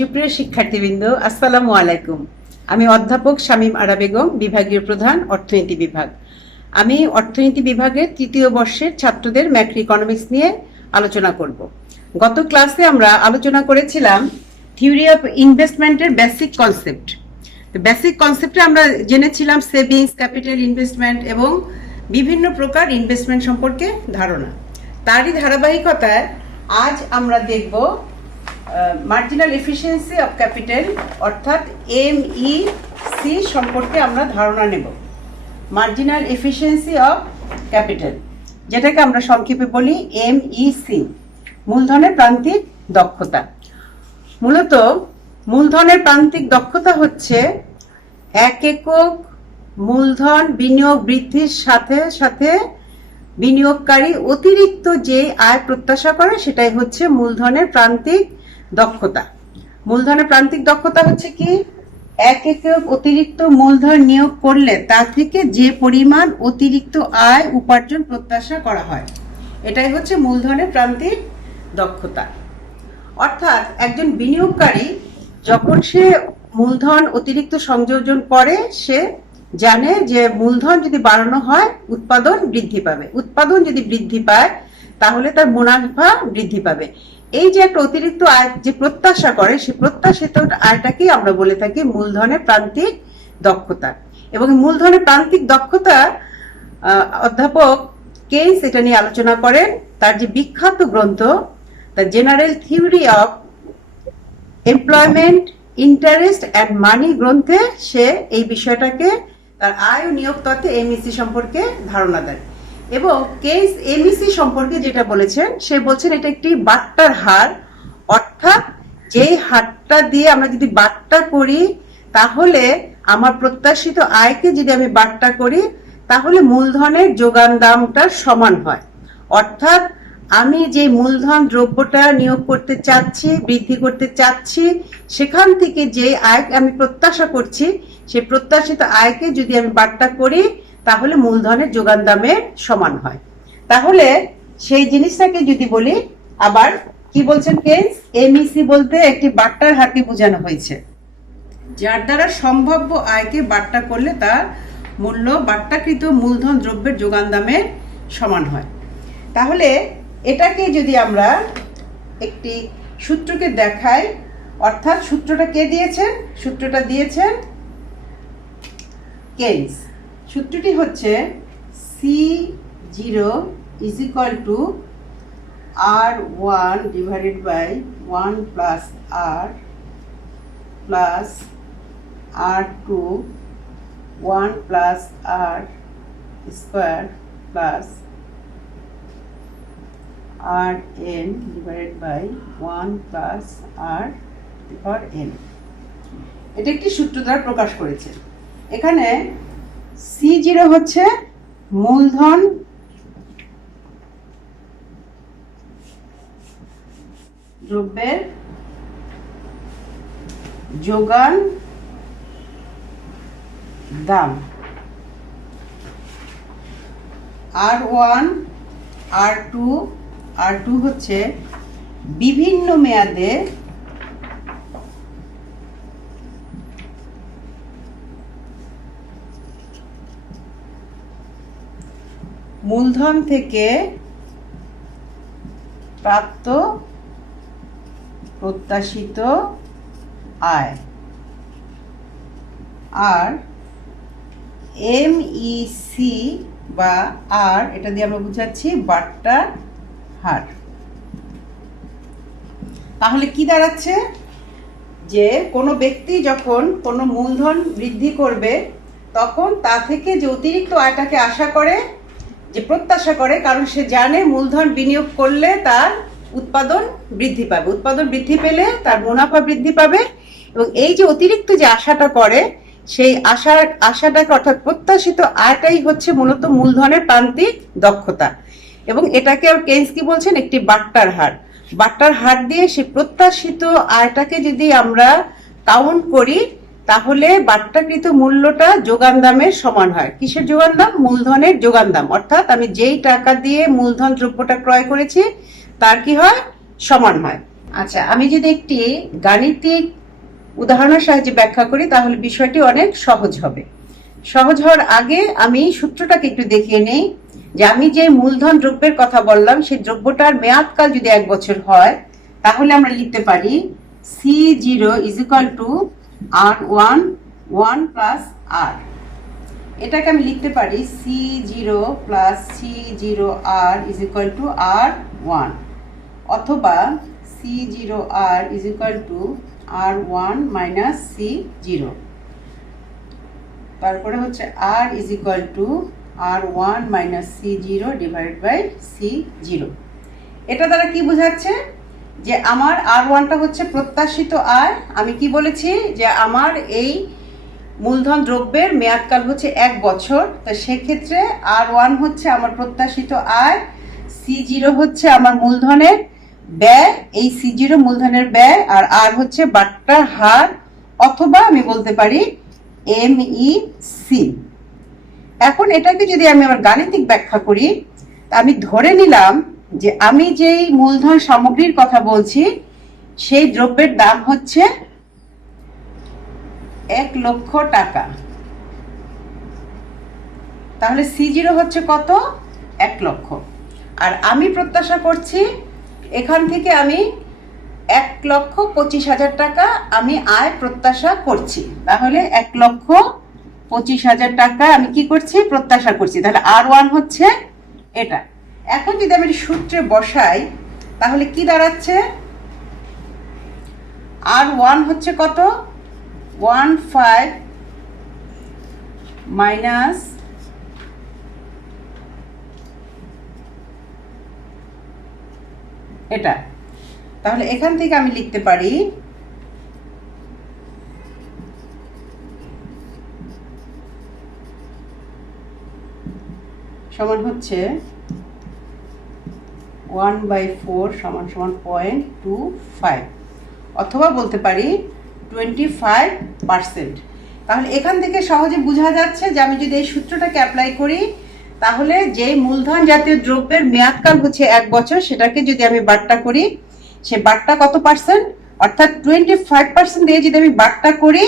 সুপ্রিয় শিক্ষার্থীবৃন্দ, আসসালামু আলাইকুম। আমি অধ্যাপক শামীম আরা বেগম, বিভাগীয় প্রধান, অর্থনীতি বিভাগ। আমি অর্থনীতি বিভাগের তৃতীয় বর্ষের ছাত্রদের ম্যাক্রো ইকোনমিক্স নিয়ে আলোচনা করব। গত ক্লাসে আমরা আলোচনা করেছিলাম থিওরি অফ ইনভেস্টমেন্টের বেসিক কনসেপ্ট। বেসিক কনসেপ্টে আমরা জেনেছিলাম সেভিংস, ক্যাপিটাল ইনভেস্টমেন্ট এবং বিভিন্ন প্রকার ইনভেস্টমেন্ট সম্পর্কে ধারণা। তারই ধারাবাহিকতায় আজ আমরা দেখব মার্জিনাল এফিসিয়েন্সি অফ ক্যাপিটাল অর্থাৎ MEC সম্পর্কে আমরা ধারণা নেব। মার্জিনাল এফিসিয়েন্সি অফ ক্যাপিটাল, যেটাকে আমরা সংক্ষেপে বলি MEC, মূলধনের প্রান্তিক দক্ষতা। মূলত মূলধনের প্রান্তিক দক্ষতা হচ্ছে এক একক মূলধন বিনিয়োগ বৃদ্ধির সাথে সাথে বিনিয়োগকারী অতিরিক্ত যে আয় প্রত্যাশা করে সেটাই হচ্ছে মূলধনের প্রান্তিক দক্ষতা। মূলধনের প্রান্তিক দক্ষতা হচ্ছে কি, এক একক অতিরিক্ত মূলধন নিয়োগ করলে তা থেকে যে পরিমাণ অতিরিক্ত আয় উপার্জন প্রত্যাশা করা হয়, এটাই হচ্ছে মূলধনের প্রান্তিক দক্ষতা। অর্থাৎ একজন বিনিয়োগকারী যখন সে মূলধন অতিরিক্ত সংযোজন করে, সে জানে যে মূলধন যদি বাড়ানো হয় উৎপাদন বৃদ্ধি পাবে, উৎপাদন যদি বৃদ্ধি পায় তাহলে তার মুনাফা বৃদ্ধি পাবে। এই যে একটা অতিরিক্ত আয় যে প্রত্যাশা করে, সেই প্রত্যাশিত আয়টাকেই আমরা বলে থাকি মূলধনের প্রান্তিক দক্ষতা। এবং মূলধনের প্রান্তিক দক্ষতা অধ্যাপক কেইন্স এটা নিয়ে আলোচনা করেন তার যে বিখ্যাত গ্রন্থ the general theory of employment, interest and money গ্রন্থে সে এই বিষয়টাকে তার আয় ও নিয়োগ তত্ত্বে MEC সম্পর্কে ধারণা দেন। এবং কেইন্স MEC সম্পর্কে যেটা বলেছেন, সে বলছেন এটা একটি বাট্টার হার, অর্থাৎ যেই হারটা দিয়ে আমরা যদি বাট্টা করি তাহলে আমার প্রত্যাশিত আয়কে যদি আমি বাট্টা করি তাহলে মূলধনের যোগান দামটা সমান হয়। অর্থাৎ আমি যে মূলধন দ্রব্যটা নিয়োগ করতে চাচ্ছি, বৃদ্ধি করতে চাচ্ছি, সেখান থেকে যে আয় আমি প্রত্যাশা করছি সেই প্রত্যাশিত আয়কে যদি আমি বাট্টা করি তাহলে মূলধনের যোগান দামের সমান হয়। তাহলে সেই জিনিসটাকে যদি বলি, আবার কি বলছেন কেইন্স, MEC বলতে একটি বাট্টার হারকে বোঝানো হয়েছে যার দ্বারা সম্ভাব্য আয়কে বাট্টা করলে তার মূল্য বাট্টাকৃত মূলধন দ্রব্যের যোগান দামের সমান হয়। তাহলে এটাকে যদি আমরা একটি সূত্রকে দেখাই, অর্থাৎ সূত্রটা কে দিয়েছেন, সূত্রটা দিয়েছেন কেইন্স। সূত্রটি হচ্ছে C0 is equal to R1 divided by 1 plus R plus R2 1 plus R square plus Rn divided by 1 plus R power n। এটা একটি সূত্র দ্বারা প্রকাশ করেছে। এখানে C0 হচ্ছে মূলধন দ্রব্যের যোগান দাম, R1 R2 হচ্ছে বিভিন্ন মেয়াদে মূলধন থেকে প্রাপ্ত প্রত্যাশিত আয়, আর MEC বা আর এটা দিয়ে আমরা বুঝাচ্ছি বাট্টার হার। তাহলে কি দাঁড়াচ্ছে, যে কোনো ব্যক্তি যখন কোনো মূলধন বৃদ্ধি করবে তখন তা থেকে যে অতিরিক্ত আয়টাকে আশা করে, যে প্রত্যাশা করে, কারণ সে জানে মূলধন বিনিয়োগ করলে তার উৎপাদন বৃদ্ধি পাবে, উৎপাদন বৃদ্ধি পেলে তার মুনাফা বৃদ্ধি পাবে। এবং এই যে অতিরিক্ত যে আশাটা করে, সেই আশাটাকে অর্থাৎ প্রত্যাশিত আয়টাই হচ্ছে মূলত মূলধনের প্রান্তিক দক্ষতা। এবং এটাকে আর কেইন্স কি বলছেন, একটি বাট্টার হার। বাট্টার হার দিয়ে সেই প্রত্যাশিত আয়টাকে যদি আমরা কাউন্ট করি তাহলে বাট্টাকৃত মূল্যটা যোগান দামের সমান হয়। কিসের যোগান দাম? মূলধনের যোগান দাম। অর্থাৎ আমি যেই টাকা দিয়ে মূলধন দ্রব্যটা ক্রয় করেছি তার কি হয়, সমান হয়। আচ্ছা, আমি যদি একটি গাণিতিক উদাহরণের সাহায্যে ব্যাখ্যা করি তাহলে বিষয়টি অনেক সহজ হবে। সহজ হওয়ার আগে আমি সূত্রটাকে একটু দেখিয়ে নেই যে আমি যে মূলধন দ্রব্যের কথা বললাম সেই দ্রব্যটার মেয়াদকাল যদি 1 বছর হয় তাহলে আমরা লিখতে পারি C0 is equal to R1 1 plus R। এটাকে আমি লিখতে পারি C0 plus C0R is equal to R1, অথবা C0R is equal to R1 minus C0। তারপরে হচ্ছে R is equal to R1 minus C0 divided by C0। এটা দ্বারা কি বোঝাচ্ছে যে আমার R1টা হচ্ছে প্রত্যাশিত আয়। আমি কি বলেছি যে আমার এই মূলধন দ্রব্যের মেয়াদকাল হচ্ছে 1 বছর, তো সেক্ষেত্রে R1 হচ্ছে আমার প্রত্যাশিত আয়, C0 হচ্ছে আমার মূলধনের ব্যয়, এই C0 মূলধনের ব্যয়, আর R হচ্ছে বাট্টার হার, অথবা আমি বলতে পারি MEC। এখন এটাকে যদি আমি আমার গাণিতিক ব্যাখ্যা করি, আমি ধরে নিলাম যে আমি যেই মূলধন সামগ্রীর কথা বলছি সেই দ্রব্যের দাম হচ্ছে 1 লক্ষ টাকা। তাহলে C0 হচ্ছে কত? 1 লক্ষ। আর আমি প্রত্যাশা করছি এখান থেকে আমি 1,25,000 টাকা আমি আয় প্রত্যাশা করছি। তাহলে 1,25,000 টাকা আমি কি করছি? প্রত্যাশা করছি। তাহলে R1 হচ্ছে এটা। এখন যদি আমি সূত্রে বসাই তাহলে কি দাঁড়াচ্ছে? R1 হচ্ছে কত? 15 মাইনাস এটা। তাহলে এখান থেকে আমি লিখতে পারি সমান হচ্ছে 1/4 সমান সমান 0.25, অথবা বলতে পারি 25%। তাহলে এখান থেকে সহজে বোঝা যাচ্ছে যে আমি যদি এই সূত্রটাকে অ্যাপ্লাই করি তাহলে যে মূলধন জাতীয় দ্রব্যের মেয়াদকাল হচ্ছে 1 বছর, সেটাকে যদি আমি বাট্টা করি, সে বাট্টা কত পার্সেন্ট, অর্থাৎ 25% দিয়ে যদি আমি বাট্টা করি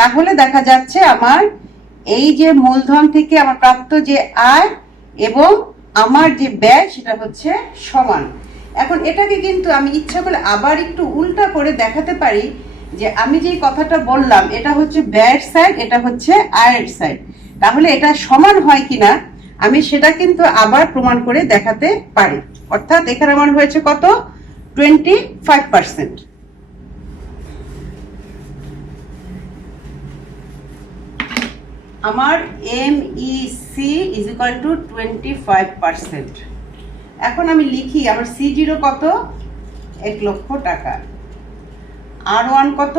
তাহলে দেখা যাচ্ছে আমার এই যে মূলধন থেকে আমার প্রাপ্ত যে আয় এবং আমার যে ব্যয় সেটা হচ্ছে সমান। এখন এটাকে কিন্তু আমি ইচ্ছা করলে আবার একটু উল্টা করে দেখাতে পারি যে আমি যে কথাটা বললাম এটা হচ্ছে ব্যয়ের সাইড, এটা হচ্ছে আয়ের সাইড। তাহলে এটা সমান হয় কিনা আমি সেটা কিন্তু আবার প্রমাণ করে দেখাতে পারি। অর্থাৎ এখানে আমার হয়েছে কত? 25%। আমার MEC ইজ ইকুয়াল টু 25%। এখন আমি লিখি আমার C0 কত? 1 লক্ষ টাকা। R1 কত?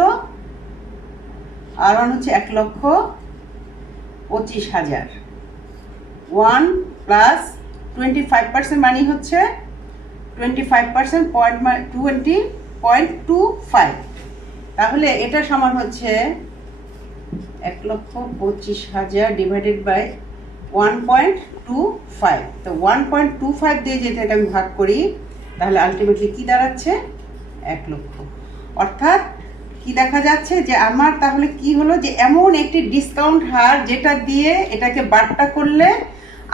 R1 হচ্ছে 1,25,000। 1 প্লাস 25% মানে হচ্ছে 25% 20.25। তাহলে এটা সমান হচ্ছে 1,25,000 ডিভাইডেড বাই 1.25। তো 1.25 দিয়ে যদি আমি ভাগ করি তাহলে আলটিমেটলি কি দাঁড়াচ্ছে? 1 লক্ষ। অর্থাৎ কি দেখা যাচ্ছে যে আমার তাহলে কি হলো যে এমন একটি ডিসকাউন্ট হার যেটা দিয়ে এটাকে বাট্টা করলে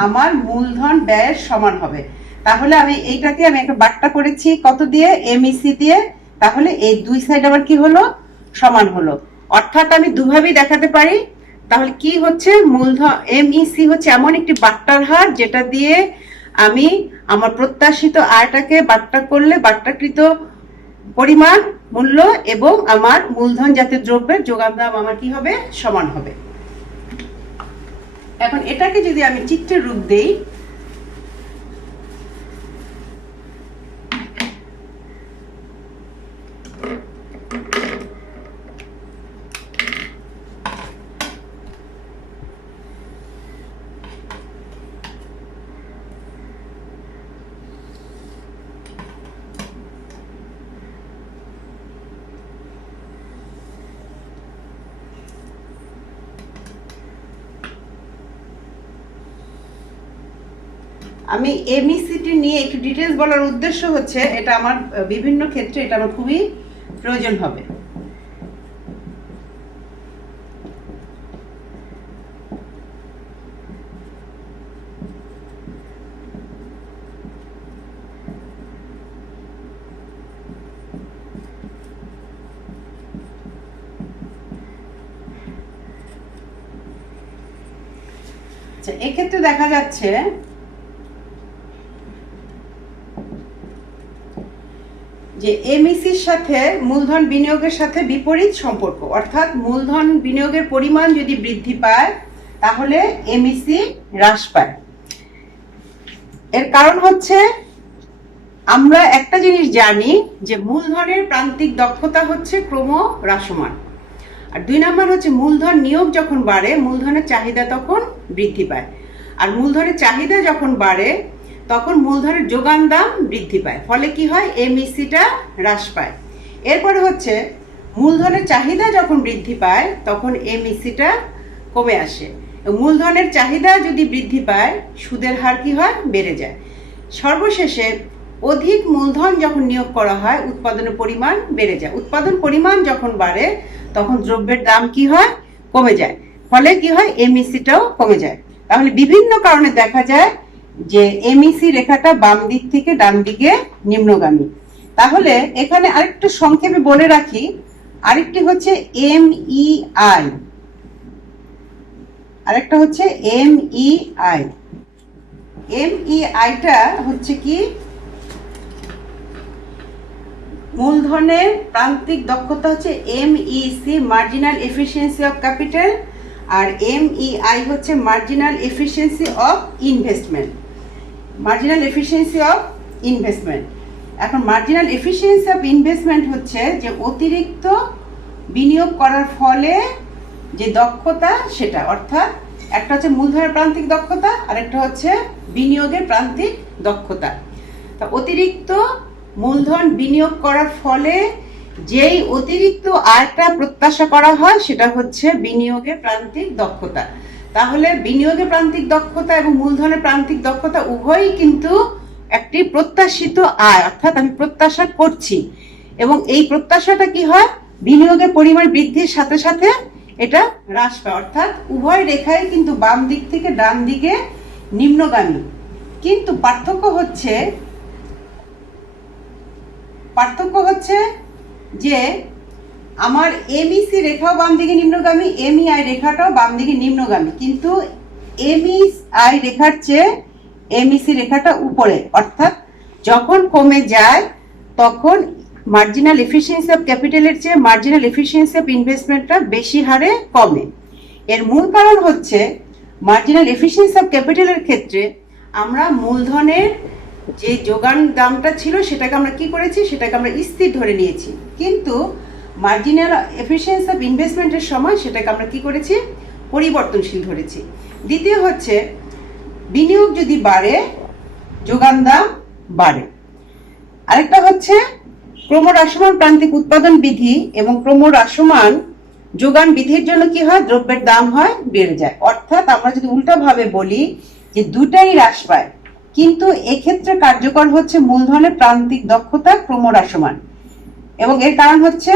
আমার মূলধন ব্যয়ের সমান হবে। তাহলে আমি এইটাকে আমি একটা বাট্টা করেছি কত দিয়ে? MEC দিয়ে। তাহলে এই দুই সাইড আমার কি হলো? সমান হলো। অর্থাৎ আমি দুভাবেই দেখাতে পারি। তাহলে কি হচ্ছে? মূলধন MEC হচ্ছে এমন একটি বাট্টার হার যেটা দিয়ে আমি আমার প্রত্যাশিত আয়টাকে বাট্টা করলে বাট্টাকৃত পরিমাণ, মূল্য এবং আমার মূলধন জাতীয় দ্রব্যের যোগান দাম আমার কি হবে? সমান হবে। এখন এটাকে যদি আমি চিত্রের রূপ দেই, আমি এমইসিটি নিয়ে একটু ডিটেলস বলার উদ্দেশ্য হচ্ছে এটা আমার বিভিন্ন ক্ষেত্রে এটা আমার খুবই প্রয়োজন হবে। এক্ষেত্রে দেখা যাচ্ছে যে এমইসির সাথে মূলধন বিনিয়োগের সাথে বিপরীত সম্পর্ক, অর্থাৎ মূলধন বিনিয়োগের পরিমাণ যদি বৃদ্ধি পায় তাহলে এমইসি হ্রাস পায়। এর কারণ হচ্ছে আমরা একটা জিনিস জানি যে মূলধনের প্রান্তিক দক্ষতা হচ্ছে ক্রমহ্রাসমান, আর 2 নম্বর হচ্ছে মূলধন নিয়োগ যখন বাড়ে মূলধনের চাহিদা তখন বৃদ্ধি পায়, আর মূলধনের চাহিদা যখন বাড়ে তখন মূলধনের যোগান দাম বৃদ্ধি পায়, ফলে কি হয় এমইসিটা হ্রাস পায়। এরপরে হচ্ছে মূলধনের চাহিদা যখন বৃদ্ধি পায় তখন এমইসিটা কমে আসে। মূলধনের চাহিদা যদি বৃদ্ধি পায় সুদের হার কি হয় বেড়ে যায়। সর্বশেষে অধিক মূলধন যখন নিয়োগ করা হয় উৎপাদনের পরিমাণ বেড়ে যায়, উৎপাদন পরিমাণ যখন বাড়ে তখন দ্রব্যের দাম কি হয় কমে যায়, ফলে কি হয় এমইসিটাও কমে যায়। তাহলে বিভিন্ন কারণে দেখা যায় যে এমইসি রেখাটা বাম দিক থেকে ডান দিকে নিম্নগামী। তাহলে এখানে আরেকটু সংক্ষেপে বলে রাখি, আরেকটি হচ্ছে এমইআই, আরেকটা হচ্ছে এমইআই। এমইআইটা হচ্ছে কি মূলধনের প্রান্তিক দক্ষতা হচ্ছে MEC marginal efficiency of capital, আর এমইআই হচ্ছে marginal efficiency of investment, marginal efficiency of investment. এখন মার্জিনাল এফিসিয়েন্সি অফ ইনভেস্টমেন্ট হচ্ছে যে অতিরিক্ত বিনিয়োগ করার ফলে যে দক্ষতা সেটা, অর্থাৎ একটা হচ্ছে মূলধনের প্রান্তিক দক্ষতা আর একটা হচ্ছে বিনিয়োগের প্রান্তিক দক্ষতা। তা অতিরিক্ত মূলধন বিনিয়োগ করার ফলে যেই অতিরিক্ত আয়টা প্রত্যাশা করা হয় সেটা হচ্ছে বিনিয়োগের প্রান্তিক দক্ষতা। তাহলে বিনিয়োগের প্রান্তিক দক্ষতা এবং মূলধনের প্রান্তিক দক্ষতা উভয়ই কিন্তু একটি প্রত্যাশিত আয়, অর্থাৎ আমি প্রত্যাশা করছি, এবং এই প্রত্যাশাটা কি হয় বিনিয়োগের পরিমাণ বৃদ্ধির সাথে সাথে এটা হ্রাস পায়, অর্থাৎ উভয় রেখায় কিন্তু বাম দিক থেকে ডান দিকে নিম্নগামী। কিন্তু পার্থক্য হচ্ছে যে আমার এমইসি রেখাও বাম দিকে নিম্নগামী, এমইআই রেখাটাও বাম দিকে নিম্নগামী, কিন্তু এমইআই রেখার চেয়ে এমইসি রেখাটা উপরে, অর্থাৎ যখন কমে যায় তখন মার্জিনাল এফিসিয়েন্সি অফ ক্যাপিটালের চেয়ে মার্জিনাল এফিসিয়েন্সি অফ ইনভেস্টমেন্টটা বেশি হারে কমে। এর মূল কারণ হচ্ছে মার্জিনাল এফিসিয়েন্সি অফ ক্যাপিটালের ক্ষেত্রে আমরা মূলধনের যে যোগান দামটা ছিল সেটাকে আমরা কি করেছি, সেটাকে আমরা স্থির ধরে নিয়েছি, কিন্তু মার্জিনাল এফিসিয়েন্সি অফ ইনভেস্টমেন্টের সময় সেটাকে আমরা কি করেছি পরিবর্তনশীল ধরেছি। দ্বিতীয় হচ্ছে বিনিয়োগ যদি বাড়ে যোগান দাম বাড়ে। আরেকটা হচ্ছে ক্রমহ্রাসমান প্রান্তিক উৎপাদন বিধি এবং ক্রমহ্রাসমান যোগান বিধির জন্য কি হয় দ্রব্যের দাম হয় বেড়ে যায়, অর্থাৎ আমরা যদি উল্টাভাবে বলি যে দুটাই হ্রাস পায়, কিন্তু এক্ষেত্রে কার্যকর হচ্ছে মূলধনের প্রান্তিক দক্ষতা ক্রমহ্রাসমান, এবং এর কারণ হচ্ছে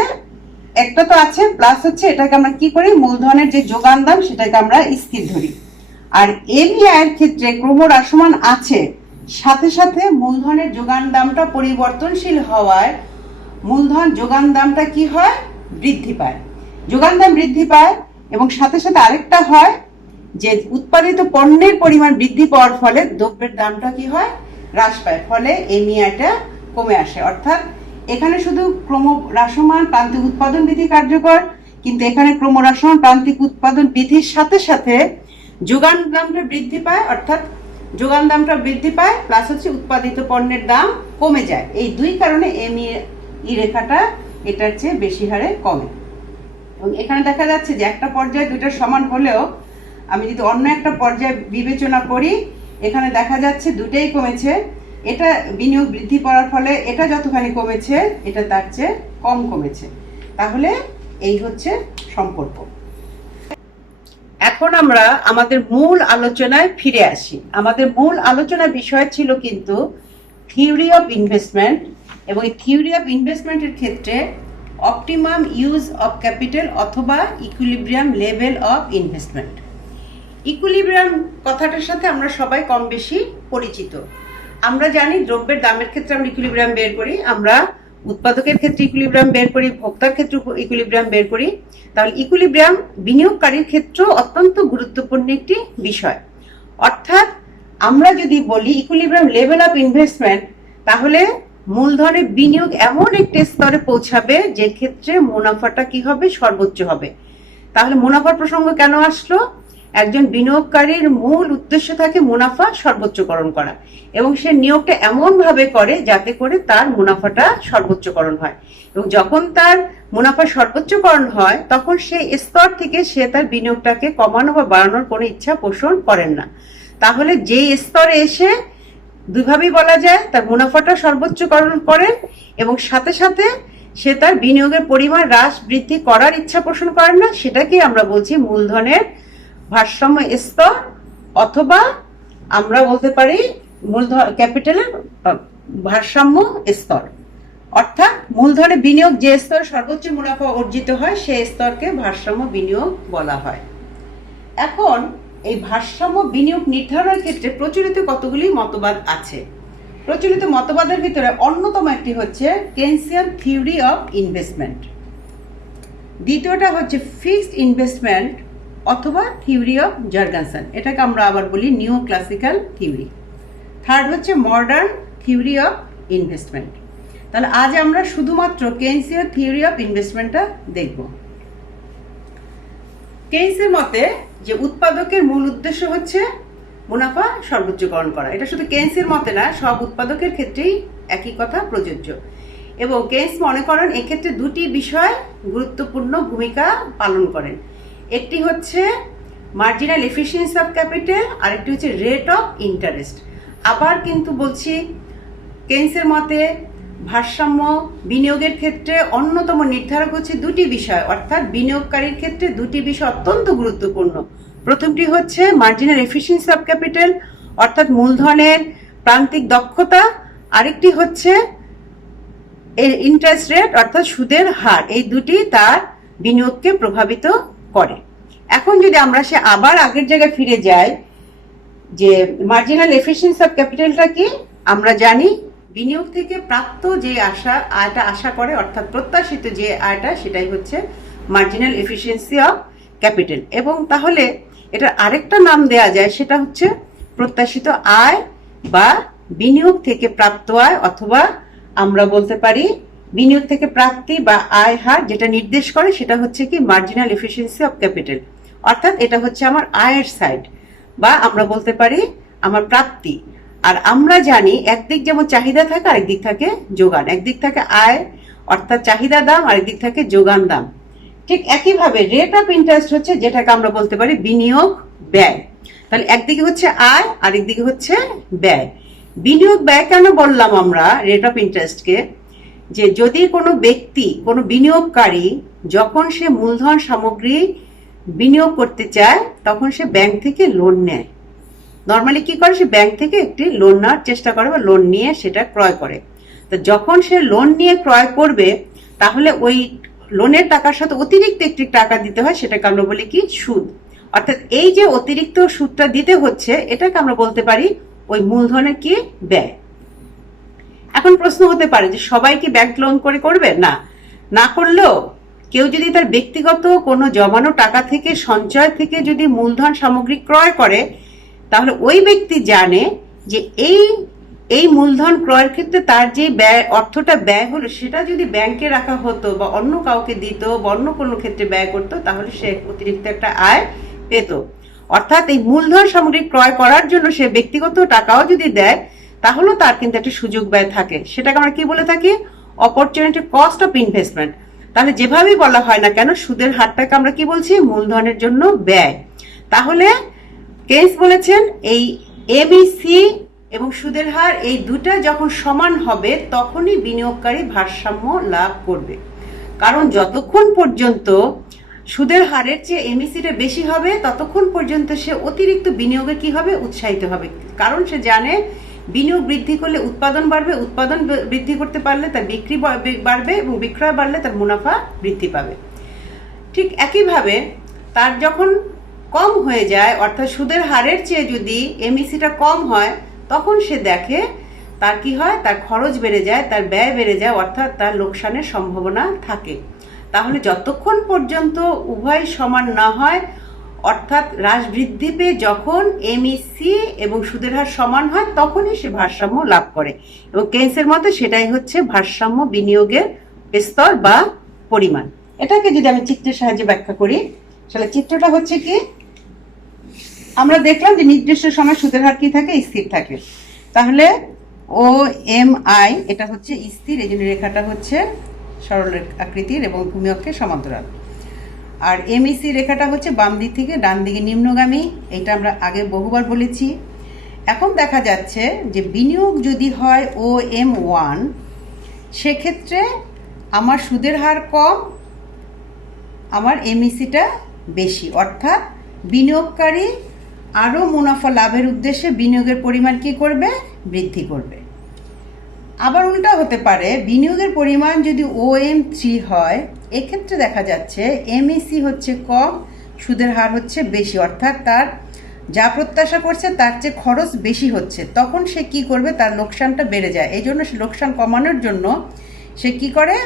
একটা তো আছে প্লাস হচ্ছে এটাকে আমরা কি করি মূলধনের যে যোগান দাম সেটাকে আমরা স্থির ধরি। আর এমইআই এর ক্ষেত্রে ক্রমহ্রাসমান আছে, সাথে সাথে মূলধনের যোগান দামটা পরিবর্তনশীল হওয়ায় মূলধন যোগান দামটা কি হয় বৃদ্ধি পায়, যোগান দাম বৃদ্ধি পায়, এবং সাথে সাথে আরেকটা হয় যে উৎপাদিত পণ্যের পরিমাণ বৃদ্ধি পাওয়ার ফলে দ্রব্যের দামটা কি হয় হ্রাস পায়, ফলে এমইআইটা কমে আসে। অর্থাৎ এখানে শুধু ক্রমহ্রাসমান প্রান্তিক উৎপাদন বিধি কার্যকর, কিন্তু এখানে ক্রমহ্রাসমান প্রান্তিক উৎপাদন বিধির সাথে সাথে যোগান দামটা বৃদ্ধি পায়, অর্থাৎ যোগান দামটা বৃদ্ধি পায় প্লাস হচ্ছে উৎপাদিত পণ্যের দাম কমে যায়। এই দুই কারণে এমই রেখাটা এটার চেয়ে বেশি হারে কমে। এবং এখানে দেখা যাচ্ছে যে একটা পর্যায়ে দুইটা সমান হলেও আমি যদি অন্য একটা পর্যায়ে বিবেচনা করি এখানে দেখা যাচ্ছে দুটাই কমেছে, এটা বিনিয়োগ বৃদ্ধি পাওয়ার ফলে এটা যতখানি কমেছে এটা তার চেয়ে কম কমেছে। তাহলে এই হচ্ছে সম্পর্ক। এখন আমরা আমাদের মূল আলোচনায় ফিরে আসি। আমাদের মূল আলোচনার বিষয় ছিল কিন্তু থিওরি অফ ইনভেস্টমেন্ট, এবং এই থিওরি অফ ইনভেস্টমেন্টের ক্ষেত্রে অপটিমাম ইউজ অফ ক্যাপিটাল অথবা equilibrium level of investment. Equilibrium কথাটার সাথে আমরা সবাই কম বেশি পরিচিত। আমরা জানি দ্রব্যের দামের ক্ষেত্রে আমরা ইকুইলিব্রিয়াম বের করি, আমরা উৎপাদকের ক্ষেত্রে ইকুইলিব্রিয়াম বের করি, ভোক্তার ক্ষেত্রে ইকুইলিব্রিয়াম বের করি। তাহলে ইকুইলিব্রিয়াম বিনিয়োগকারীর ক্ষেত্রেও অত্যন্ত গুরুত্বপূর্ণ একটি বিষয়। অর্থাৎ আমরা যদি বলি ইকুইলিব্রিয়াম লেভেল অফ ইনভেস্টমেন্ট, তাহলে মূলধনের বিনিয়োগ এমন একটি স্তরে পৌঁছাবে যে ক্ষেত্রে মুনাফাটা কি হবে, সর্বোচ্চ হবে। তাহলে মুনাফার প্রসঙ্গ কেন আসলো? একজন বিনিয়োগকারীর মূল উদ্দেশ্য থাকে মুনাফা সর্বোচ্চকরণ করা, এবং সে নিয়োগটা এমন ভাবে করে যাতে করে তার মুনাফাটা সর্বোচ্চকরণ হয়। এবং যখন তার মুনাফা সর্বোচ্চকরণ হয় তখন সেই স্তর থেকে সে তার বিনিয়োগটাকে কমানো বা বাড়ানোর কোনো ইচ্ছা পোষণ করেন না। তাহলে যে স্তরে এসে দুইভাবেই বলা যায় তার মুনাফাটা সর্বোচ্চকরণ করেন, এবং সাথে সাথে সে তার বিনিয়োগের পরিমাণ হ্রাস বৃদ্ধি করার ইচ্ছা পোষণ করেন না, সেটাকে আমরা বলছি মূলধনের ভারসাম্য স্তর, অথবা আমরা বলতে পারি মূলধন ক্যাপিটালের ভারসাম্য স্তর। অর্থাৎ মূলধনে বিনিয়োগ যে স্তরে সর্বোচ্চ মুনাফা অর্জিত হয় সেই স্তরকে ভারসাম্য বিনিয়োগ বলা হয়। এখন এই ভারসাম্য বিনিয়োগ নির্ধারণের ক্ষেত্রে প্রচলিত কতগুলি মতবাদ আছে। প্রচলিত মতবাদের ভিতরে অন্যতম একটি হচ্ছে কেনসিয়ান থিওরি অফ ইনভেস্টমেন্ট, দ্বিতীয়টা হচ্ছে ফিক্সড ইনভেস্টমেন্ট অথবা থিওরি অফ জার্গানসন, এটাকে আমরা আবার বলি নিও ক্লাসিক্যাল থিওরি। থার্ড হচ্ছে মডার্ন থিওরি অফ ইনভেস্টমেন্ট। তাহলে আজ আমরা শুধুমাত্র কেনসিয়ান থিওরি অফ ইনভেস্টমেন্টটা দেখব। কেনসের মতে যে উৎপাদকের মূল উদ্দেশ্য হচ্ছে মুনাফা সর্বোচ্চকরণ করা। এটা শুধু কেনসের মতে না, সব উৎপাদকের ক্ষেত্রেই একই কথা প্রযোজ্য। এবং কেনস মনে করেন এক্ষেত্রে দুটি বিষয় গুরুত্বপূর্ণ ভূমিকা পালন করেন। একটি হচ্ছে মার্জিনাল এফিসিয়েন্সি অফ ক্যাপিটাল, আর একটি হচ্ছে রেট অফ ইন্টারেস্ট। আবার কিন্তু বলছি কেনসের মতে ভারসাম্য বিনিয়োগের ক্ষেত্রে অন্যতম নির্ধারক হচ্ছে দুটি বিষয়, অর্থাৎ বিনিয়োগকারীর ক্ষেত্রে দুটি বিষয় অত্যন্ত গুরুত্বপূর্ণ। প্রথমটি হচ্ছে মার্জিনাল এফিসিয়েন্সি অফ ক্যাপিটাল, অর্থাৎ মূলধনের প্রান্তিক দক্ষতা, আরেকটি হচ্ছে ইন্টারেস্ট রেট অর্থাৎ সুদের হার। এই দুটি তার বিনিয়োগকে প্রভাবিত করে। এখন যদি আমরা সে আবার আগের জায়গায় ফিরে যাই, যে মার্জিনাল এফিসিয়েন্সি অফ ক্যাপিটালটা কি, আমরা জানি বিনিয়োগ থেকে প্রাপ্ত যে আয়টা আশা করে, অর্থাৎ প্রত্যাশিত যে আয়টা, সেটাই হচ্ছে মার্জিনাল এফিসিয়েন্সি অফ ক্যাপিটাল। এবং তাহলে এটার আরেকটা নাম দেয়া যায়, সেটা হচ্ছে প্রত্যাশিত আয় বা বিনিয়োগ থেকে প্রাপ্ত আয়, অথবা আমরা বলতে পারি বিনিয়োগ থেকে প্রাপ্তি বা আয় হার যেটা নির্দেশ করে সেটা হচ্ছে কি মার্জিনাল এফিসিয়েন্সি অফ ক্যাপিটাল। অর্থাৎ এটা হচ্ছে আমার আয়ের সাইড, বা আমরা বলতে পারি আমার প্রাপ্তি। আর আমরা জানি একদিক যেমন চাহিদা থাকে, আরেকদিক থাকে যোগান। একদিক থাকে আয় অর্থাৎ চাহিদা দাম, আরেকদিক থাকে যোগান দাম। ঠিক একইভাবে রেট অফ ইন্টারেস্ট হচ্ছে যেটাকে আমরা বলতে পারি বিনিয়োগ ব্যয়। তাহলে একদিকে হচ্ছে আয়, আরেকদিকে হচ্ছে ব্যয়। বিনিয়োগ ব্যয় কেন বললাম আমরা রেট অফ ইন্টারেস্টকে? যে যদি কোনো ব্যক্তি, কোনো বিনিয়োগকারী যখন সে মূলধন সামগ্রী বিনিয়োগ করতে চায় তখন সে ব্যাংক থেকে লোন নেয়। নর্মালি কি করে, সে ব্যাংক থেকে একটি লোন নেওয়ার চেষ্টা করে বা লোন নিয়ে সেটা ক্রয় করে। তো যখন সে লোন নিয়ে ক্রয় করবে তাহলে ওই লোনের টাকার সাথে অতিরিক্ত একটি টাকা দিতে হয়, সেটাকে আমরা বলি কি সুদ। অর্থাৎ এই যে অতিরিক্ত সুদটা দিতে হচ্ছে এটাকে আমরা বলতে পারি ওই মূলধনের কি ব্যয়। এখন প্রশ্ন হতে পারে যে সবাই কি ব্যাংক লোন করে করবে? না, না করলেও কেউ যদি তার ব্যক্তিগত কোনো জমানো টাকা থেকে, সঞ্চয় থেকে যদি মূলধন সামগ্রী ক্রয় করে, তাহলে ওই ব্যক্তি জানে যে এই মূলধন ক্রয়ের ক্ষেত্রে তার যে ব্যয়, অর্থটা ব্যয় হলো, সেটা যদি ব্যাংকে রাখা হতো বা অন্য কাউকে দিত বা অন্য কোনো ক্ষেত্রে ব্যয় করতো, তাহলে সে অতিরিক্ত একটা আয় পেত। অর্থাৎ এই মূলধন সামগ্রী ক্রয় করার জন্য সে ব্যক্তিগত টাকাও যদি দেয় তাহলেও তার কিন্তু একটা সুযোগ ব্যয় থাকে। সেটাকে আমরা কি বলে থাকি? Opportunity cost of investment. তাহলে যেভাবেই বলা হয় না কেন, সুদের হারটাকে আমরা কি বলছি? মূলধনের জন্য ব্যয়। তাহলে কেস বলেছেন এই এবিসি এবং সুদের হার এই দুটা যখন সমান হবে তখনই বিনিয়োগকারী ভারসাম্য লাভ করবে। কারণ যতক্ষণ পর্যন্ত সুদের হারের চেয়ে এমইসিটা বেশি হবে ততক্ষণ পর্যন্ত সে অতিরিক্ত বিনিয়োগে কি হবে, উৎসাহিত হবে। কারণ সে জানে বিনিয়োগ বৃদ্ধি করলে উৎপাদন বাড়বে, উৎপাদন বৃদ্ধি করতে পারলে তার বিক্রি বাড়বে এবং বিক্রয় বাড়লে তার মুনাফা বৃদ্ধি পাবে। ঠিক একইভাবে তার যখন কম হয়ে যায়, অর্থাৎ সুদের হারের চেয়ে যদি এমইসিটা কম হয়, তখন সে দেখে তার কি হয়, তার খরচ বেড়ে যায়, তার ব্যয় বেড়ে যায়, অর্থাৎ তার লোকসানের সম্ভাবনা থাকে। তাহলে যতক্ষণ পর্যন্ত উভয় সমান না হয়, অর্থাৎ হ্রাস বৃদ্ধি পেয়ে যখন এমইসি এবং সুদের হার সমান হয়, তখনই সে ভারসাম্য লাভ করে। এবং কেইন্সের মতে সেটাই হচ্ছে ভারসাম্য বিনিয়োগের স্তর বা পরিমাণ। এটাকে যদি আমি চিত্রের সাহায্যে ব্যাখ্যা করি, তাহলে চিত্রটা হচ্ছে কি, আমরা দেখলাম যে নির্দিষ্ট সময় সুদের হার কি থাকে, স্থির থাকে। তাহলে ও এম আই এটা হচ্ছে স্থির, এই জন্য রেখাটা হচ্ছে সরল আকৃতির এবং ভূমি অক্ষের সমান্তরাল। আর এমইসি রেখাটা হচ্ছে বাম দিক থেকে ডান দিকে নিম্নগামী, এটা আমরা আগে বহুবার বলেছি। এখন দেখা যাচ্ছে যে বিনিয়োগ যদি হয় ও এম ওয়ান, সেক্ষেত্রে আমার সুদের হার কম, আমার এমইসিটা বেশি, অর্থাৎ বিনিয়োগকারী আরও মুনাফা লাভের উদ্দেশ্যে বিনিয়োগের পরিমাণ কি করবে, বৃদ্ধি করবে। আবার উল্টা হতে পারে, বিনিয়োগের পরিমাণ যদি ও এম থ্রি হয়, এক্ষেত্রে দেখা যাচ্ছে এমইসি হচ্ছে কম, সুদের হার হচ্ছে বেশি, অর্থাৎ তার যা প্রত্যাশা করছে তার চেয়ে খরচ বেশি হচ্ছে। তখন সে কি করবে, তার লোকসানটা বেড়ে যায়। এই জন্য সে লোকসান কমানোর জন্য সে কি করে,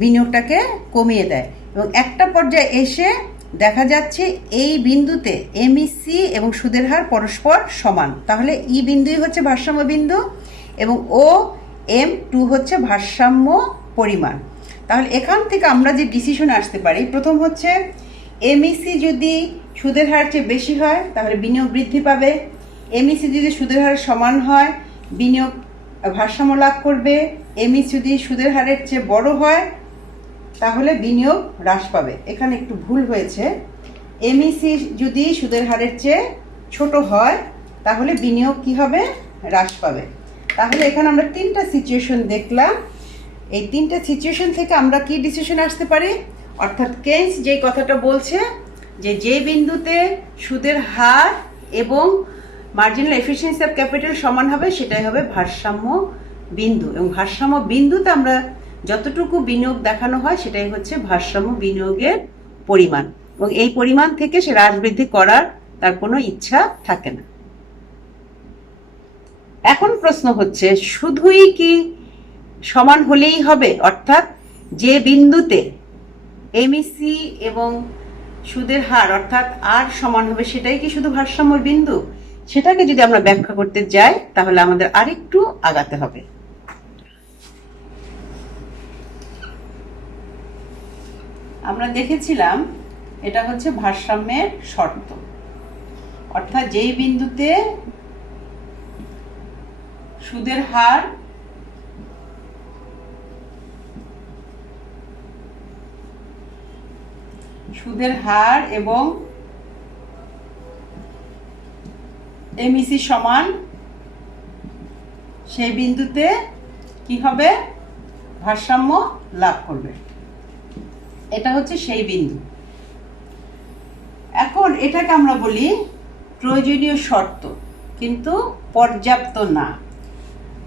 বিনিয়োগটাকে কমিয়ে দেয়। এবং একটা পর্যায়ে এসে দেখা যাচ্ছে এই বিন্দুতে এমইসি এবং সুদের হার পরস্পর সমান। তাহলে ই বিন্দুই হচ্ছে ভারসাম্য বিন্দু এবং ও এম টু হচ্ছে ভারসাম্য পরিমাণ। তাহলে এখান থেকে আমরা যে ডিসিশনে আসতে পারি, প্রথম হচ্ছে এমইসি যদি সুদের হার চেয়ে বেশি হয় তাহলে বিনিয়োগ বৃদ্ধি পাবে, এমইসি যদি সুদের হার সমান হয় বিনিয়োগ ভারসাম্য লাভ করবে, এমইসি যদি সুদের হারের চেয়ে বড় হয় তাহলে বিনিয়োগ হ্রাস পাবে। এখানে একটু ভুল হয়েছে, এমইসি যদি সুদের হারের চেয়ে ছোট হয় তাহলে বিনিয়োগ কি হবে, হ্রাস পাবে। তাহলে এখানে আমরা তিনটা সিচুয়েশন দেখলাম। এই তিনটা সিচুয়েশন থেকে আমরা কি ডিসিশন আসতে পারি, অর্থাৎ কেইন্স যে কথাটা বলছে যে বিন্দুতে সুদের হার এবং মার্জিনাল এফিসিয়েন্সি অফ ক্যাপিটাল সমান হবে সেটাই হবে ভারসাম্য বিন্দু। এবং ভারসাম্য বিন্দুতে আমরা যতটুকু বিনিয়োগ দেখানো হয় সেটাই হচ্ছে ভারসাম্য বিনিয়োগের পরিমাণ। এবং এই পরিমাণ থেকে সে হ্রাস বৃদ্ধি করার তার কোনো ইচ্ছা থাকে না। এখন প্রশ্ন হচ্ছে, শুধুই কি সমান হলেই হবে, অর্থাৎ যে বিন্দুতে এমইসি এবং সুদের হার অর্থাৎ আর সমান হবে সেটাই কি শুধু ভারসাম্য বিন্দু? সেটাকে যদি আমরা ব্যাখ্যা করতে যাই তাহলে আমাদের আরেকটু আগাতে হবে। আমরা দেখেছিলাম এটা হচ্ছে ভারসাম্যের শর্ত, অর্থাৎ যেই বিন্দুতে সুদের হার এবং এমইসি সমান, সেই বিন্দুতে কি হবে, ভারসাম্য লাভ করবে। এটা হচ্ছে সেই বিন্দু। এখন এটাকে আমরা বলি প্রয়োজনীয় শর্ত, কিন্তু পর্যাপ্ত না।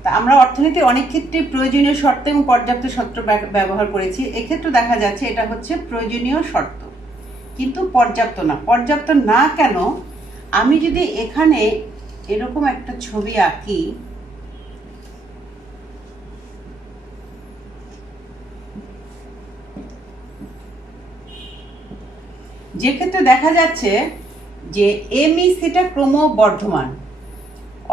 তা আমরা অর্থনীতির অনেক ক্ষেত্রে প্রয়োজনীয় শর্ত এবং পর্যাপ্ত শর্ত ব্যবহার করেছি। এক্ষেত্রে দেখা যাচ্ছে এটা হচ্ছে প্রয়োজনীয় শর্ত কিন্তু পর্যাপ্ত না। পর্যাপ্ত না কেন, আমি যদি এখানে এরকম একটা ছবি আঁকি, যে ক্ষেত্রে দেখা যাচ্ছে যে এমইসিটা ক্রমবর্ধমান,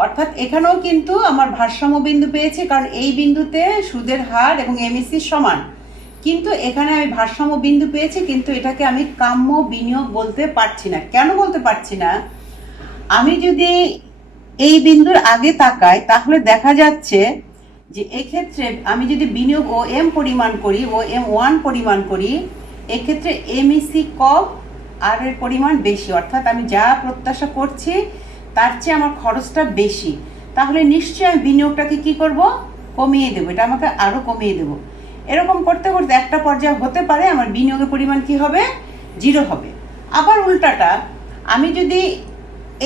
অর্থাৎ এখানেও কিন্তু আমার ভারসাম্য বিন্দু পেয়েছি, কারণ এই বিন্দুতে সুদের হার এবং এমইসি সমান, কিন্তু এখানে আমি ভারসাম্য বিন্দু পেয়েছি, কিন্তু এটাকে আমি কাম্য বিনিয়োগ বলতে পারছি না। কেন বলতে পারছি না? আমি যদি এই বিন্দুর আগে তাকাই তাহলে দেখা যাচ্ছে যে এক্ষেত্রে আমি যদি বিনিয়োগ ও এম পরিমাণ করি, ও এম ওয়ান পরিমাণ করি, এক্ষেত্রে এমইসি কম আর এর পরিমাণ বেশি, অর্থাৎ আমি যা প্রত্যাশা করছি তার চেয়ে আমার খরচটা বেশি। তাহলে নিশ্চয়ই আমি বিনিয়োগটাকে কি করব, কমিয়ে দেবো, এটা আমাকে আরও কমিয়ে দেবো। এরকম করতে করতে একটা পর্যায়ে হতে পারে আমার বিনিয়োগের পরিমাণ কি হবে, জিরো হবে। আবার উল্টাটা, আমি যদি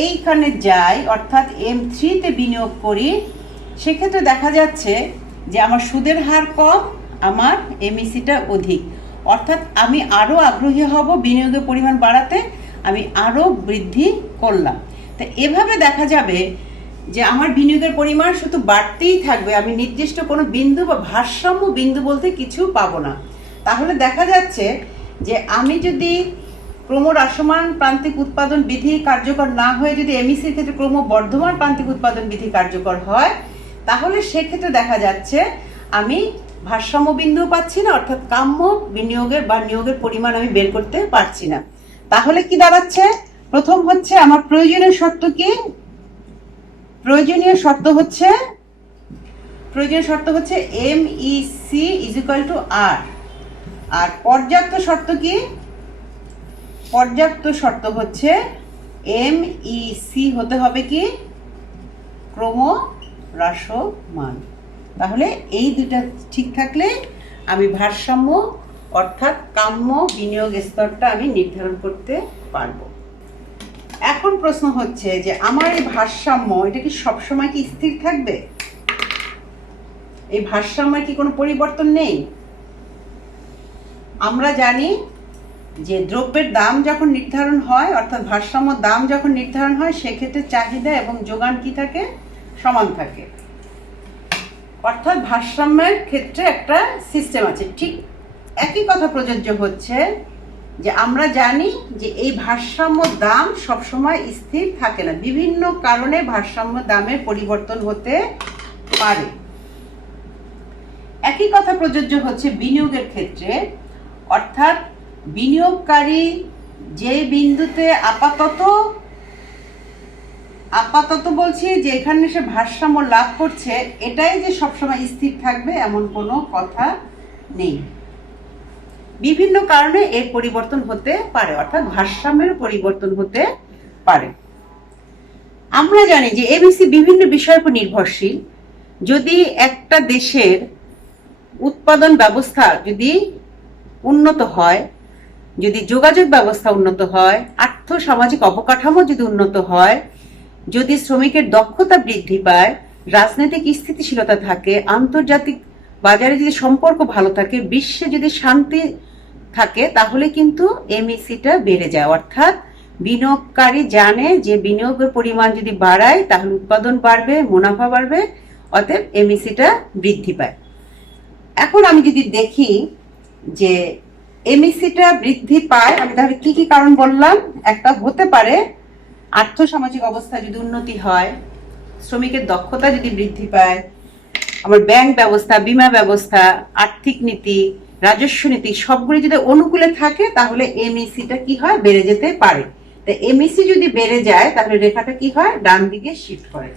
এইখানে যাই অর্থাৎ M3-তে বিনিয়োগ করি, সেক্ষেত্রে দেখা যাচ্ছে যে আমার সুদের হার কম, আমার এমইসিটা অধিক, অর্থাৎ আমি আরও আগ্রহী হব বিনিয়োগের পরিমাণ বাড়াতে, আমি আরও বৃদ্ধি করলাম। তো এভাবে দেখা যাবে যে আমার বিনিয়োগের পরিমাণ শুধু বাড়তেই থাকবে, আমি নির্দিষ্ট কোনো বিন্দু বা ভারসাম্য বিন্দু বলতে কিছু পাবো না। তাহলে দেখা যাচ্ছে যে আমি যদি ক্রমহ্রাসমান প্রান্তিক উৎপাদন বিধি কার্যকর না হয়ে যদি এমইসির ক্ষেত্রে ক্রমবর্ধমান প্রান্তিক উৎপাদন বিধি কার্যকর হয়, তাহলে সেক্ষেত্রে দেখা যাচ্ছে আমি ভারসাম্য বিন্দু পাচ্ছি না, অর্থাৎ কাম্য বিনিয়োগের বা নিয়োগের পরিমাণ আমি বের করতে পারছি না। তাহলে কি দাঁড়াচ্ছে? প্রথম হচ্ছে আমার প্রয়োজনীয় শর্ত কি? প্রয়োজনীয় শর্ত হচ্ছে এমইসি ইজ ইকুয়াল টু আর। আর পর্যাপ্ত শর্ত কি? পর্যাপ্ত শর্ত হচ্ছে এমইসি হতে হবে কি? ক্রমহ্রাসমান। তাহলে এই দুটা ঠিক থাকলে আমি ভারসাম্য অর্থাৎ কাম্য বিনিয়োগ স্তরটা আমি নির্ধারণ করতে পারবো। এখন প্রশ্ন হচ্ছে যে আমার এই ভারসাম্য এটা কি সবসময় কি স্থির থাকবে? এই ভারসাম্যের কি কোনো পরিবর্তন নেই? আমরা জানি যে দ্রব্যের দাম যখন নির্ধারণ হয়, অর্থাৎ ভারসাম্য দাম যখন নির্ধারণ হয়, সেক্ষেত্রে চাহিদা এবং যোগান কি থাকে? সমান থাকে। অর্থাৎ ভারসাম্যের ক্ষেত্রে একটা সিস্টেম আছে। ঠিক একই কথা প্রযোজ্য হচ্ছে যে আমরা জানি যে এই ভারসাম্য দাম সবসময় স্থির থাকে না, বিভিন্ন কারণে ভারসাম্য দামের পরিবর্তন হতে পারে। একই কথা প্রযোজ্য হচ্ছে বিনিয়োগের ক্ষেত্রে, অর্থাৎ বিনিয়োগকারী যে বিন্দুতে আপাতত বলছি যে এখানে সে ভারসাম্য লাভ করছে, এটাই যে সবসময় স্থির থাকবে এমন কোনো কথা নেই। বিভিন্ন কারণে এর পরিবর্তন হতে পারে, অর্থাৎ ভারসাম্যের পরিবর্তন হতে পারে। আমরা জানি যে এমইসি বিভিন্ন বিষয়ের উপর নির্ভরশীল। যদি একটা দেশের উৎপাদন ব্যবস্থা যদি উন্নত হয়, যদি যোগাযোগ ব্যবস্থা উন্নত হয়, আর্থ সামাজিক অবকাঠামো যদি উন্নত হয়, যদি শ্রমিকের দক্ষতা বৃদ্ধি পায়, রাজনৈতিক স্থিতিশীলতা থাকে, আন্তর্জাতিক বাজারে যদি সম্পর্ক ভালো থাকে, বিশ্বে যদি শান্তি থাকে, তাহলে কিন্তু এমইসিটা বেড়ে যায়। অর্থাৎ বিনিয়োগকারী জানে যে বিনিয়োগের পরিমাণ যদি বাড়ায় তাহলে উৎপাদন বাড়বে, মুনাফা বাড়বে, অতএব এমইসিটা বৃদ্ধি পায়। এখন আমি যদি দেখি যে এমইসিটা বৃদ্ধি পায়, আমি তাহলে কি কি কারণ বললাম? একটা হতে পারে আর্থসামাজিক অবস্থা যদি উন্নতি হয়, শ্রমিকের দক্ষতা যদি বৃদ্ধি পায়, আমার ব্যাংক ব্যবস্থা, বীমা ব্যবস্থা, আর্থিক নীতি, রাজস্ব নীতি সবগুলি যদি অনুকূলে থাকে, তাহলে এমইসিটা কি হয়? বেড়ে যেতে পারে। তো এমইসি যদি বেড়ে যায় তাহলে রেখাটা কি হয়? ডান দিকে শিফট করে।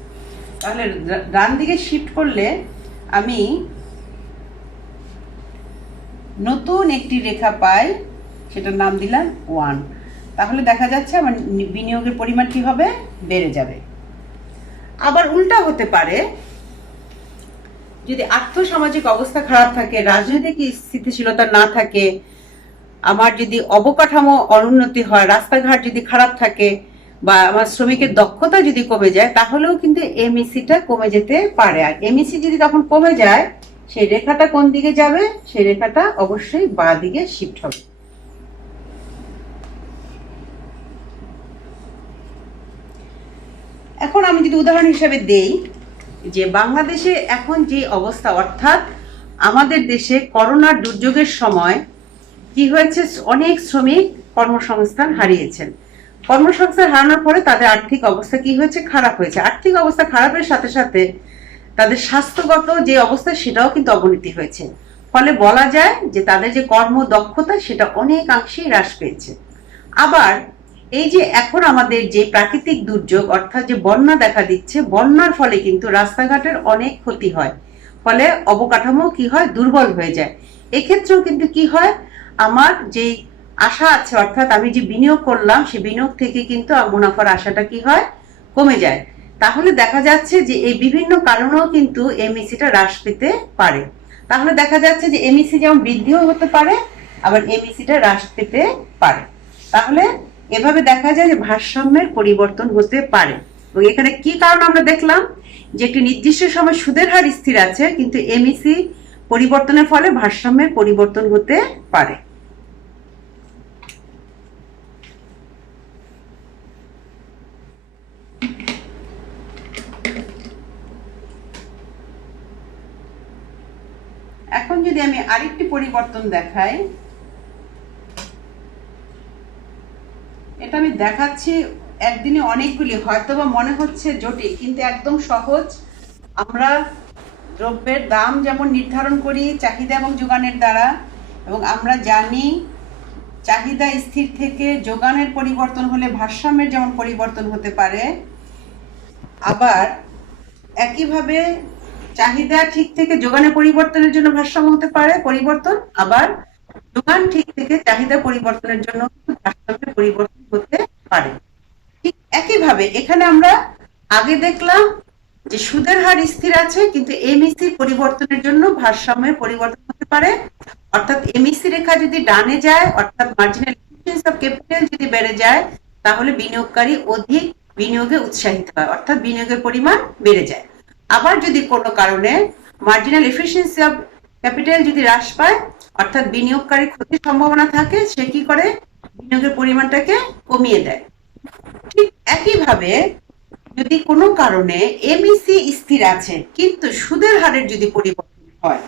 তাহলে ডান দিকে শিফট করলে আমি নতুন একটি রেখা পাই, সেটার নাম দিলাম 1। তাহলে দেখা যাচ্ছে আমার বিনিয়োগের পরিমাণ কি হবে? বেড়ে যাবে। আবার উল্টা হতে পারে, যদি আর্থসামাজিক অবস্থা খারাপ থাকে, রাজনৈতিক স্থিতিশীলতা না থাকে, আমার যদি অবকাঠামো অনুন্নতি হয়, রাস্তাঘাট যদি খারাপ থাকে, বা আমার শ্রমিকের দক্ষতা যদি কমে যায়, তাহলেও কিন্তু এমইসিটা কমে যেতে পারে। আর এমইসি যদি তখন কমে যায়, সেই রেখাটা কোন দিকে যাবে? সেই রেখাটা অবশ্যই বাঁ দিকে শিফট হবে। এখন আমি যদি উদাহরণ হিসেবে দেই যে বাংলাদেশে এখন যে অবস্থা, অর্থাৎ আমাদের দেশে করোনার দুর্যোগের সময় কি হয়েছে? অনেক শ্রমিক কর্মসংস্থান হারিয়েছেন। কর্মসংস্থান হারানোর পরে তাদের আর্থিক অবস্থা কি হয়েছে? খারাপ হয়েছে। আর্থিক অবস্থা খারাপের সাথে সাথে তাদের স্বাস্থ্যগত যে অবস্থা সেটাও কিন্তু অবনতি হয়েছে। ফলে বলা যায় যে তাদের যে কর্মদক্ষতা সেটা অনেকাংশেই হ্রাস পেয়েছে। আবার এই যে এখন আমাদের যে প্রাকৃতিক দুর্যোগ, অর্থাৎ যে বন্যা দেখা দিচ্ছে, বন্যার ফলে কিন্তু রাস্তাঘাটের অনেক ক্ষতি হয়, ফলে অবকাঠামো কি হয়? দুর্বল হয়ে যায়। এক্ষেত্রেও কিন্তু কি হয়? আমার যে আশা আছে, অর্থাৎ আমি যে বিনিয়োগ করলাম সেই বিনিয়োগ থেকে কিন্তু মুনাফার আশাটা কি হয়? কমে যায়। তাহলে দেখা যাচ্ছে যে এই বিভিন্ন কারণেও কিন্তু এমইসিটা হ্রাস পেতে পারে। তাহলে দেখা যাচ্ছে যে এমইসি যেমন বৃদ্ধিও হতে পারে, আবার এমইসিটা হ্রাস পেতে পারে। তাহলে এভাবে দেখা যায় যে ভারসাম্যের পরিবর্তন হতে পারে। এবং এখানে কি কারণ আমরা দেখলাম যে একটি নির্দিষ্ট সময় সুদের হার স্থির আছে, কিন্তু এমইসি পরিবর্তনের ফলে ভারসাম্যের পরিবর্তন হতে পারে। এখন যদি আমি আরেকটি পরিবর্তন দেখাই, এটা আমি দেখাচ্ছি একদিনে অনেকগুলি, হয়তোবা মনে হচ্ছে জটিল, কিন্তু একদম সহজ। আমরা দ্রব্যের দাম যেমন নির্ধারণ করি চাহিদা এবং যোগানের দ্বারা, এবং আমরা জানি চাহিদা স্থির থেকে যোগানের পরিবর্তন হলে ভারসাম্যের যেমন পরিবর্তন হতে পারে, আবার একইভাবে চাহিদা ঠিক থেকে যোগানের পরিবর্তনের জন্য ভারসাম্য হতে পারে পরিবর্তন, আবার যোগান ঠিক থেকে চাহিদা পরিবর্তনের জন্য ভারসাম্যের পরিবর্তন হতে পারে। ঠিক একইভাবে এখানে আমরা আগে দেখলাম যে সুদের হার স্থির আছে, কিন্তু এমইসি পরিবর্তনের জন্য ভারসাম্যের পরিবর্তন হতে পারে। অর্থাৎ এমইসি রেখা যদি ডানে যায়, অর্থাৎ মার্জিনাল এফিসিয়েন্সি অফ ক্যাপিটাল যদি বেড়ে যায়, তাহলে বিনিয়োগকারী অধিক বিনিয়োগে উৎসাহিত হয়, অর্থাৎ বিনিয়োগের পরিমাণ বেড়ে যায়। আবার যদি কোনো কারণে মার্জিনাল এফিসিয়েন্সি অফ ক্যাপিটাল যদি হ্রাস পায়, অর্থাৎ বিনিয়োগকারী ক্ষতির সম্ভাবনা থাকে, সে কি করে বিনিয়োগের পরিমাণটাকে কমিয়ে দেয়। ঠিক একইভাবে যদি কোনো কারণে এমইসি স্থির আছে কিন্তু সুদের হারের যদি পরিবর্তন হয়,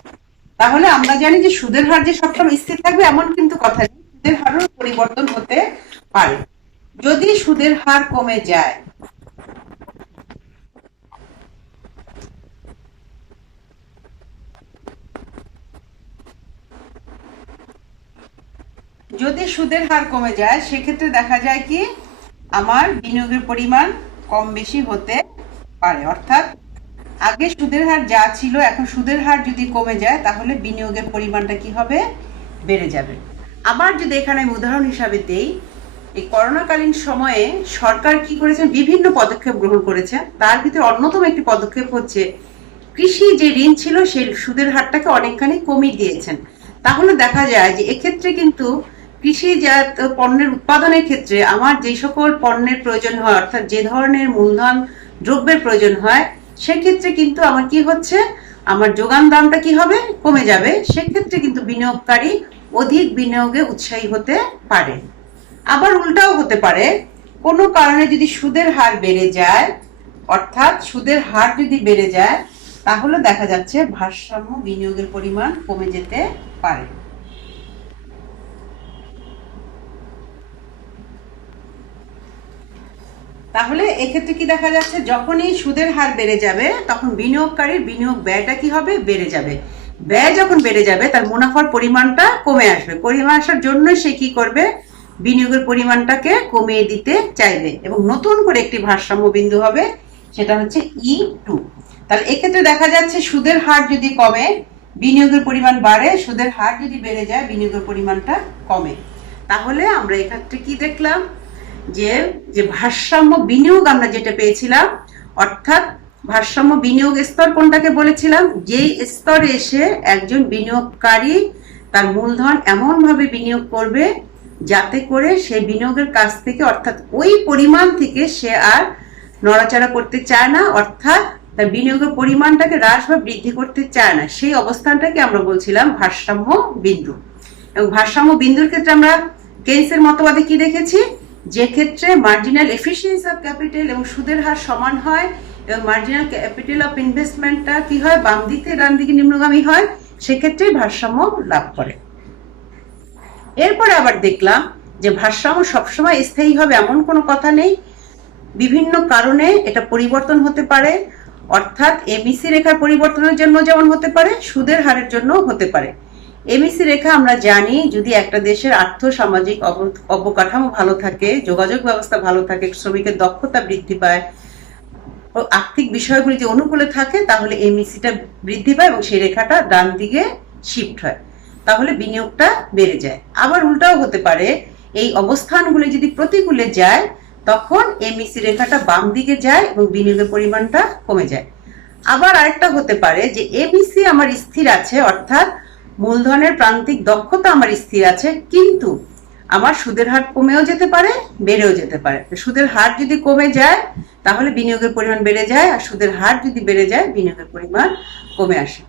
তাহলে আমরা জানি যে সুদের হার যে সবসময় স্থির থাকবে এমন কিন্তু কথা নেই, সুদের হারও পরিবর্তন হতে পারে। যদি সুদের হার কমে যায়, যদি সুদের হার কমে যায়, সেক্ষেত্রে দেখা যায় কি আমার বিনিয়োগের পরিমাণ কম বেশি হতে পারে। অর্থাৎ আগে সুদের হার যা ছিল, এখন সুদের হার যদি কমে যায়, তাহলে বিনিয়োগের পরিমাণটা কি হবে? বেড়ে যাবে। আবার যদি এখানে আমি উদাহরণ হিসাবে দেই, এই করোনাকালীন সময়ে সরকার কি করেছেন, বিভিন্ন পদক্ষেপ গ্রহণ করেছে। তার ভিতরে অন্যতম একটি পদক্ষেপ হচ্ছে কৃষি যে ঋণ ছিল সেই সুদের হারটাকে অনেকখানি কমিয়ে দিয়েছেন। তাহলে দেখা যায় যে এক্ষেত্রে কিন্তু কৃষিজাত পণ্যের উৎপাদনের ক্ষেত্রে আমার যে সকল পণ্যের প্রয়োজন হয়, অর্থাৎ যে ধরনের মূলধন দ্রব্যের প্রয়োজন হয়, সেক্ষেত্রে কিন্তু আমার কি হচ্ছে, আমার যোগান দামটা কি হবে? কমে যাবে। সেক্ষেত্রে কিন্তু বিনিয়োগকারী অধিক বিনিয়োগে উৎসাহী হতে পারে। আবার উল্টাও হতে পারে, কোনো কারণে যদি সুদের হার বেড়ে যায়, অর্থাৎ সুদের হার যদি বেড়ে যায়, তাহলে দেখা যাচ্ছে ভারসাম্য বিনিয়োগের পরিমাণ কমে যেতে পারে। তাহলে এক্ষেত্রে কি দেখা যাচ্ছে, যখনই সুদের হার বেড়ে যাবে তখন বিনিয়োগকারীর বিনিয়োগ ব্যয়টা কি হবে? বেড়ে যাবে। ব্যয় যখন বেড়ে যাবে, তার মুনাফার পরিমাণটা কমে আসবে। কমে আসার জন্য সে কি করবে? বিনিয়োগের পরিমাণটাকে কমিয়ে দিতে চাইবে এবং নতুন করে একটি ভারসাম্য বিন্দু হবে, সেটা হচ্ছে E2। তাহলে এক্ষেত্রে দেখা যাচ্ছে সুদের হার যদি কমে, বিনিয়োগের পরিমাণ বাড়ে, সুদের হার যদি বেড়ে যায়, বিনিয়োগের পরিমাণটা কমে। তাহলে আমরা এক্ষেত্রে কি দেখলাম, যে যে ভারসাম্য বিনিয়োগ আমরা যেটা পেয়েছিলাম, অর্থাৎ ভারসাম্য বিনিয়োগ স্তর কোনটাকে বলেছিলাম, যে স্তরে এসে একজন বিনিয়োগকারী তার মূলধন এমন ভাবে বিনিয়োগ করবে যাতে করে সে বিনিয়োগের কাছ থেকে, অর্থাৎ ওই পরিমাণ থেকে সে আর নড়াচড়া করতে চায় না, অর্থাৎ তার বিনিয়োগের পরিমাণটাকে হ্রাস বা বৃদ্ধি করতে চায় না। সেই অবস্থানটাকে আমরা বলছিলাম ভারসাম্য বিন্দু। এবং ভারসাম্য বিন্দুর ক্ষেত্রে আমরা কেইন্সের মতবাদে কি দেখেছি, যে ক্ষেত্রে মার্জিনাল এফিসিয়েন্সি অফ ক্যাপিটাল এবং সুদের হার সমান হয় এবং মার্জিনাল ক্যাপিটাল অফ ইনভেস্টমেন্টটা কি হয়? বাম দিক থেকে ডান দিকে নিম্নগামী হয়, সেক্ষেত্রে ভারসাম্য লাভ করে। এরপরে আবার দেখলাম যে ভারসাম্য সবসময় স্থায়ী হবে এমন কোনো কথা নেই, বিভিন্ন কারণে এটা পরিবর্তন হতে পারে। অর্থাৎ এমইসি রেখার পরিবর্তনের জন্য যেমন হতে পারে, সুদের হারের জন্য হতে পারে। এমইসি রেখা আমরা জানি, যদি একটা দেশের আর্থ সামাজিক অবকাঠামো ভালো থাকে, যোগাযোগ ব্যবস্থা ভালো থাকে, শ্রমিকের দক্ষতা বৃদ্ধি পায়, আর্থিক বিষয়গুলি যে অনুকূলে থাকে, তাহলে এমইসিটা বৃদ্ধি পায় এবং সেই রেখাটা ডান দিকে শিফট হয়, তাহলে বিনিয়োগটা বেড়ে যায়। আবার উল্টাও হতে পারে, এই অবস্থানগুলি যদি প্রতিকূলে যায়, তখন এমইসি রেখাটা বাম দিকে যায় এবং বিনিয়োগের পরিমাণটা কমে যায়। আবার আরেকটা হতে পারে যে এমইসি আমার স্থির আছে, অর্থাৎ মূলধনের প্রান্তিক দক্ষতা আমার স্থির আছে, কিন্তু আমার সুদের হার কমেও যেতে পারে, বেড়েও যেতে পারে। সুদের হার যদি কমে যায় তাহলে বিনিয়োগের পরিমাণ বেড়ে যায়, আর সুদের হার যদি বেড়ে যায় বিনিয়োগের পরিমাণ কমে আসে।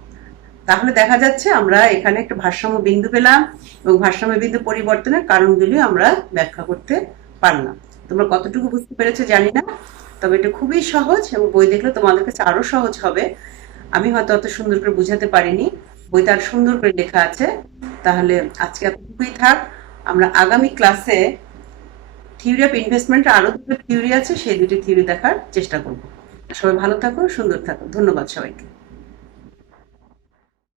তাহলে দেখা যাচ্ছে আমরা এখানে একটা ভারসাম্য বিন্দু পেলাম, এবং ভারসাম্য বিন্দু পরিবর্তনের কারণগুলি আমরা ব্যাখ্যা করতে পারলাম। তোমরা কতটুকু বুঝতে পেরেছো জানি না, তবে এটা খুবই সহজ, এবং বই দেখলে তোমাদের কাছে আরো সহজ হবে। আমি হয়তো অত সুন্দর করে বুঝাতে পারিনি, বইটা আর সুন্দর করে লেখা আছে। তাহলে আজকে এতটুকুই থাক। আমরা আগামী ক্লাসে থিওরি অফ ইনভেস্টমেন্ট আরো দুটো থিওরি আছে, সেই দুটি থিওরি দেখার চেষ্টা করব। সবাই ভালো থাকো, সুন্দর থাকো। ধন্যবাদ সবাইকে।